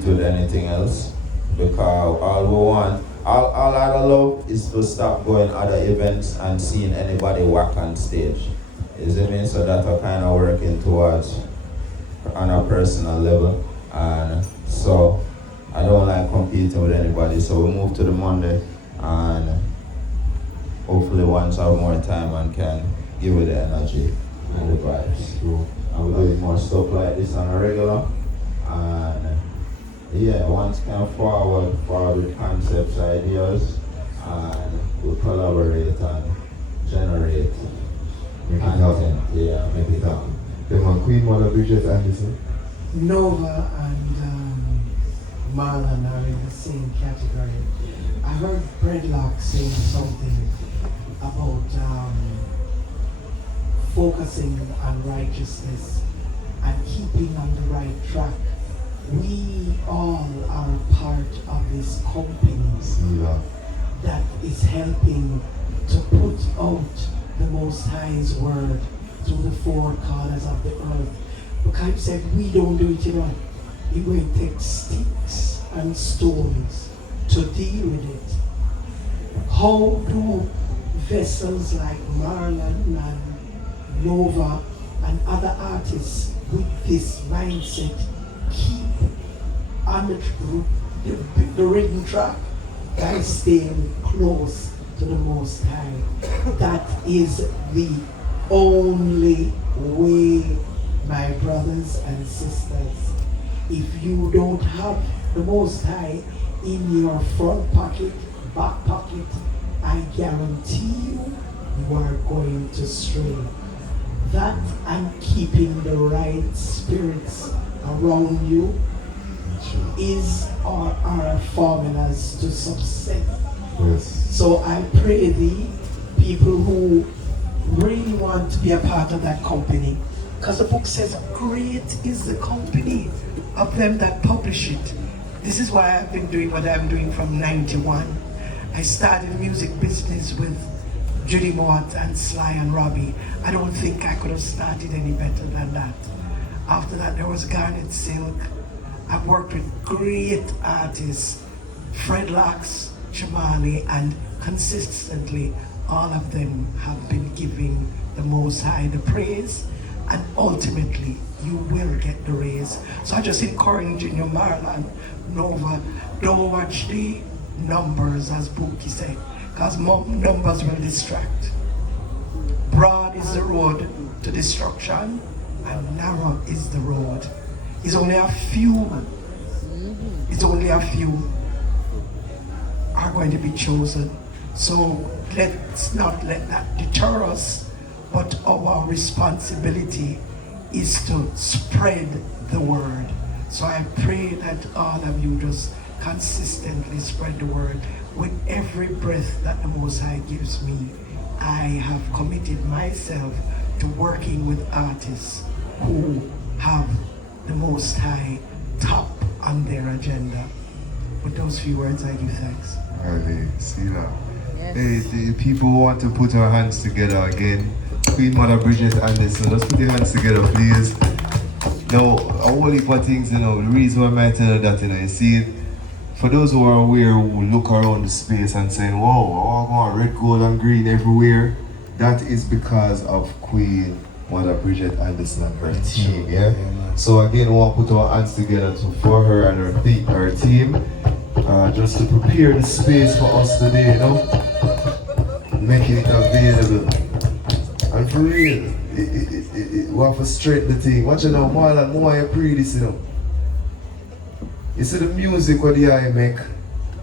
compete with anything else because all I love is to stop going other events and seeing anybody walk on stage. You see me? So that I kind of working towards on a personal level, and so I don't like competing with anybody. So we move to the Monday, and hopefully once I have more time and can give it the energy and the vibes. True. And we're doing more stuff like this on a regular, and yeah, once can forward with concepts, ideas, and we'll collaborate and generate content. Yeah, make it happen. Them on Queen Mother Bridget Anderson. Nova and Marlon are in the same category. I heard Breadlock saying something about focusing on righteousness and keeping on the right track. We all are part of this company that is helping to put out the Most High's word through the four corners of the earth. Because he said we don't do it, He will take sticks and stones to deal with it. How do vessels like Marlon and Nova and other artists with this mindset keep on the rhythm track by staying close to the Most High? That is the only way, my brothers and sisters. If you don't have the Most High in your front pocket, back pocket, I guarantee you, you are going to stray. That and keeping the right spirits around you is our formulas to success. Yes. So I pray thee, people who really want to be a part of that company, because the book says, great is the company of them that publish it. This is why I've been doing what I'm doing from 91. I started music business with Judy Mott and Sly and Robbie. I don't think I could have started any better than that. After that, there was Garnet Silk. I've worked with great artists, Fred Locks, Chamani, and consistently, all of them have been giving the Most High the praise, and ultimately, you will get the raise. So I just encourage you, Marlon, Nova, don't watch the numbers, as Buki said, because numbers will distract. Broad is the road to destruction, and narrow is the road. It's only a few are going to be chosen. So let's not let that deter us, but our responsibility is to spread the word. So I pray that all of you just consistently spread the word. With every breath that the Most High gives me, I have committed myself to working with artists who have the Most High top on their agenda. With those few words, I give thanks. Really, see that? Yes. Hey, the people who want to put our hands together again. Queen Mother Bridget Anderson, let's put your hands together, please. Now, a whole heap of things, the reason why I tell you that, you see, for those who are aware, who look around the space and saying, wow, I want red, gold, and green everywhere, that is because of Queen Mother Bridget Anderson and her team, yeah? So again, we want to put our hands together for her and her team, just to prepare the space for us today, making it available. And for real, we have to straighten the thing. Watch it now, Marlon, more you pre this, You see the music what the I make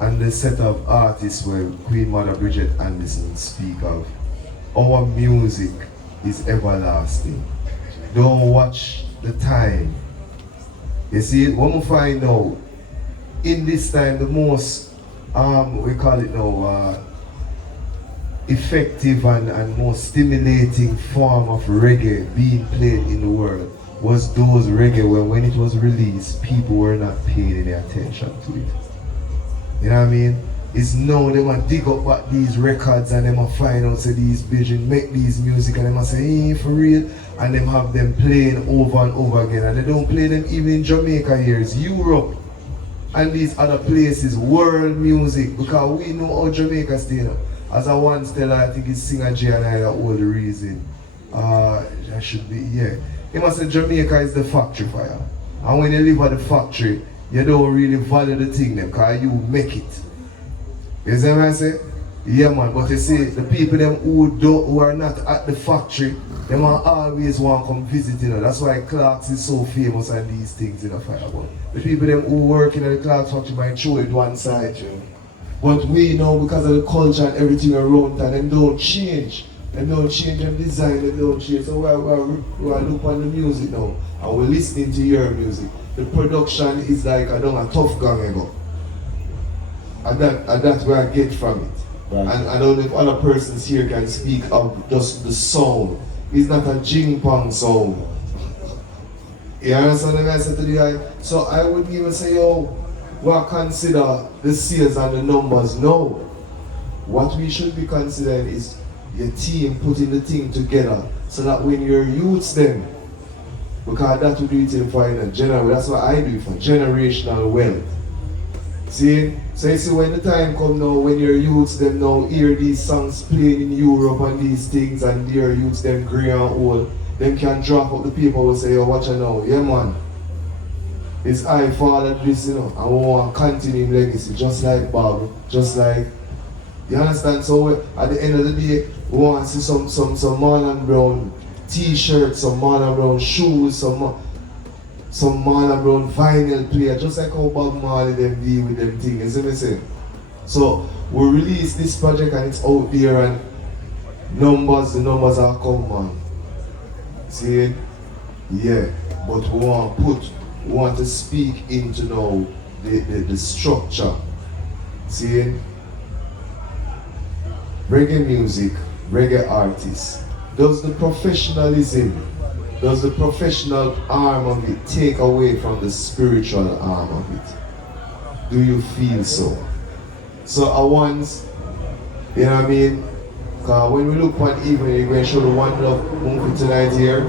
and the set of artists where Queen Mother Bridget Anderson speak of. Our music is everlasting. Don't watch the time. You see, when we find out, in this time, the most, we call it now, effective and most stimulating form of reggae being played in the world was those reggae where when it was released, people were not paying any attention to it. You know what I mean? It's now they might dig up back these records and they might find out say these vision make these music and they might say, hey, for real, and them have them playing over and over again, and they don't play them even in Jamaica here, it's Europe. and these other places, world music, because we know how Jamaica still. As I once tell her, I think it's Singer J and I that all the reason. I should be, yeah. He must say Jamaica is the factory for you. And when you live at the factory, you don't really value the thing them, because you make it. You see what I say? Yeah man, but you see, the people them who are not at the factory, them are always want to come visit, you know. That's why Clark's is so famous and these things, you know, fireball. The people them who work in the Clark's factory might show it one side, you know. But we know, because of the culture and everything around that, them don't change. Them don't change them design, them don't change. So we are look on the music now, and we're listening to your music. The production is like a tough gang ago. And that's where I get from it. Right. And I don't know if other persons here can speak of just the sound. It's not a jing pong sound. You understand what I said to the guy? So I wouldn't even say, we'll consider the sales and the numbers. No. What we should be considering is your team putting the thing together so that when your youths them, because that's what we do it for in general, that's what I do for generational wealth. See? So you see when the time comes now, when your youths them now hear these songs playing in Europe and these things, and your youths them grey and old, them can drop out the people and say, watch it now, yeah man. It's I father this, you know, and we want to continue legacy, just like Bob, just like, you understand? So at the end of the day, we want to see some Marlon Brown t-shirts, some Marlon Brown shoes, some Marlon Brown vinyl player, just like how Bob Marley them deal with them things, you see me saying? So we release this project and it's out there, and the numbers are come, man. See it? Yeah, but we want to speak into now the structure. See it? Reggae music, reggae artists. Does the professionalism, does the professional arm of it take away from the spiritual arm of it? Do you feel so? So I once, you know what I mean? Because when we look one evening, you're going to show the One Love movie tonight here.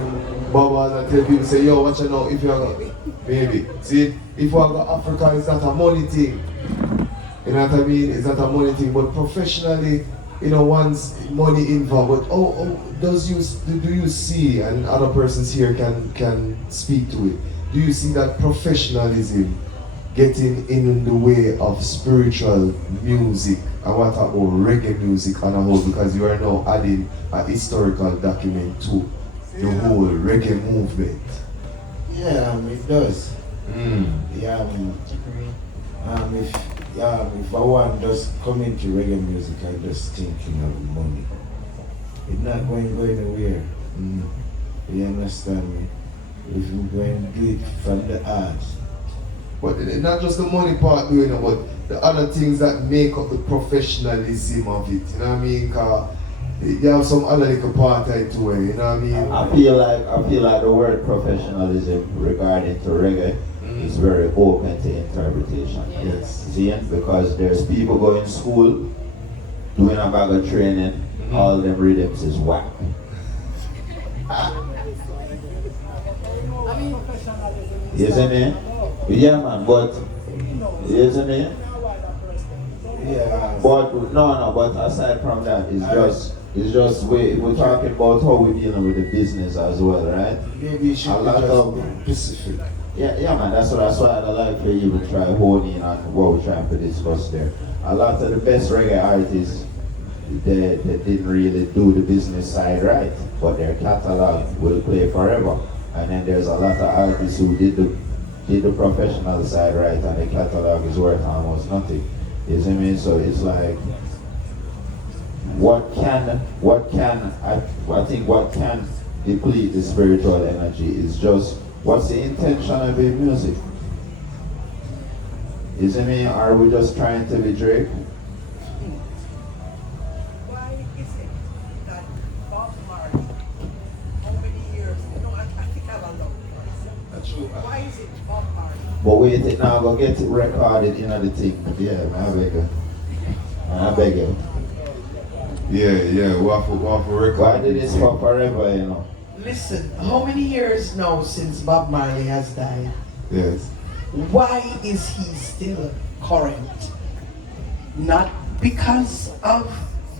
Baba and tell people, say, yo, watch it now, if you're maybe. See, if we're going to Africa, it's not a money thing. You know what I mean? It's not a money thing, but professionally, you know, once money involved, but do you see, and other persons here can speak to it, do you see that professionalism getting in the way of spiritual music? And what about reggae music on a whole, because you are now adding a historical document to the whole reggae movement? Yeah, it does. Yeah, if I want just come into reggae music, I just thinking of money. It's not going to go anywhere. You understand me? If we're going to do it from the arts. But not just the money part doing it, but the other things that make up the professionalism of it. You know what I mean? Because you have some other little part to it, you know what I mean? I feel like the word professionalism regarding to reggae is very open to interpretation. Yes. See, because there's people going to school, doing a bag of training, all them rhythms is whack. You see me? Yeah man, but you see me? Yeah. But but aside from that, it's just we're talking about how we're dealing with the business as well, right? Maybe you should be just specific. Yeah man, that's why I'd like for you to try honing in on what we're trying to discuss there. A lot of the best reggae artists, they didn't really do the business side right, but their catalog will play forever. And then there's a lot of artists who did the professional side right, and the catalog is worth almost nothing. You see what I mean? So it's like, I think what can deplete the spiritual energy is just, what's the intention of the music? You see what I mean? Are we just trying to be Drake? Why is it that Bob Marley, how many years, I think I have a lot. That's true. Why is it Bob Marley? But wait it now, go get it recorded in the thing. Yeah, man, I beg you. Yeah, we have to record. Why did this for forever, you know? Listen, how many years now since Bob Marley has died? Yes. Why is he still current? Not because of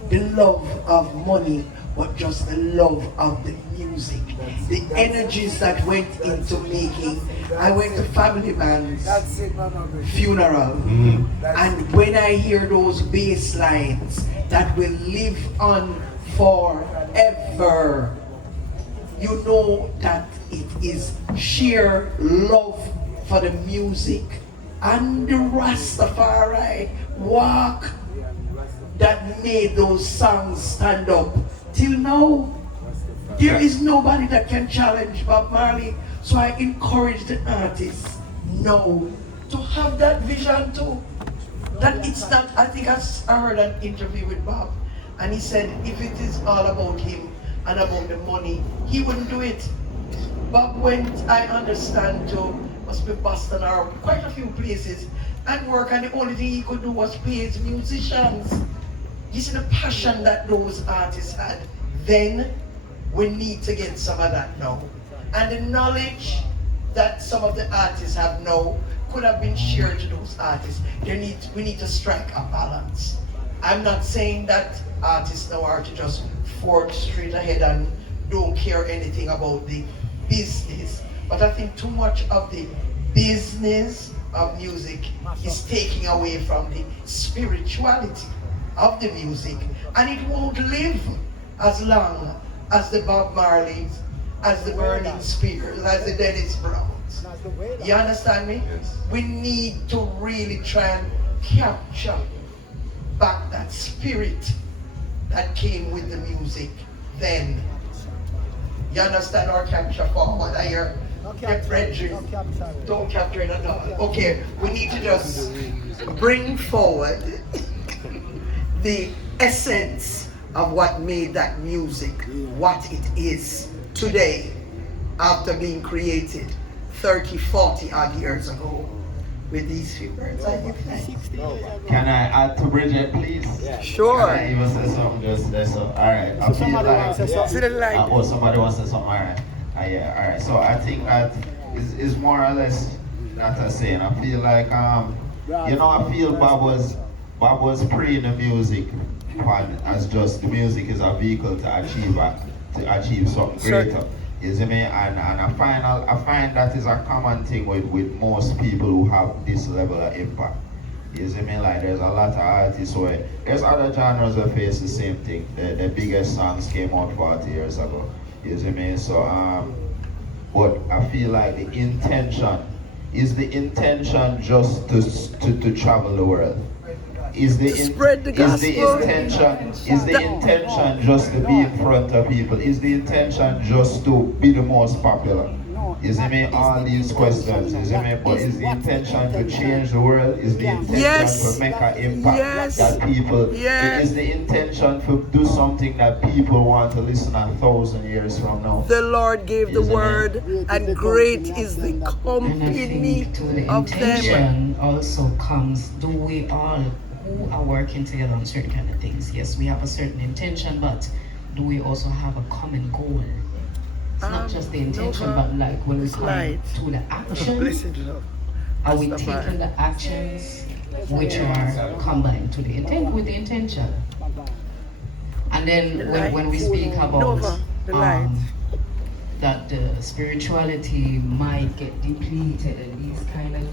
the love of money, but just the love of the music, the energies that went into making. I went to Family Man's funeral, and when I hear those bass lines that will live on forever, you know that it is sheer love for the music and the Rastafari walk that made those songs stand up. Till now, there is nobody that can challenge Bob Marley. So I encourage the artists now to have that vision too. That it's not, I think I heard an interview with Bob, and he said if it is all about him and about the money, he wouldn't do it. Bob went, I understand, to must be Boston or quite a few places and work, and the only thing he could do was pay his musicians. You see the passion that those artists had then. We need to get some of that now. And the knowledge that some of the artists have now could have been shared to those artists. We need to strike a balance. I'm not saying that artists now are to just forge straight ahead and don't care anything about the business. But I think too much of the business of music is taking away from the spirituality of the music. And it won't live as long as the Bob Marleys, as the Burning Spears, as the Dennis Browns. You understand me? Yes. We need to really try and capture back that spirit that came with the music then. You understand, or capture forward? I hear get brethren. Don't capture it at all. Okay, we need to just bring forward the essence of what made that music what it is today, after being created 30, 40 odd years ago. With these few words, I give thanks. Can I add to Bridget, please? Sure. Can I even say something just there? So, all right. I feel like, oh, somebody wants to say something. All right. Yeah. All right. So I think that is more or less not a saying. I feel like I feel Bob was praying the music as just the music is a vehicle to achieve something greater. You see me? And I find that is a common thing with most people who have this level of impact. You see me? Like there's a lot of artists where there's other genres that face the same thing. The biggest songs came out 40 years ago. You see me? So but I feel like the intention just to travel the world. Is the intention just to be in front of people? Is the intention just to be the most popular? Is it me? All these questions, is it me? But is the intention to change the world? Is the intention to make an impact that people? Is the intention to do something that people want to listen 1,000 years from now? The Lord gave the word, and great is the company of them. Intention also comes, do we all who are working together on certain kind of things? Yes, we have a certain intention, but do we also have a common goal? It's not just the intention, but like when we come to the action, are we taking the actions which are combined to the intent with the intention? And then when we speak about that the spirituality might get depleted and these kind of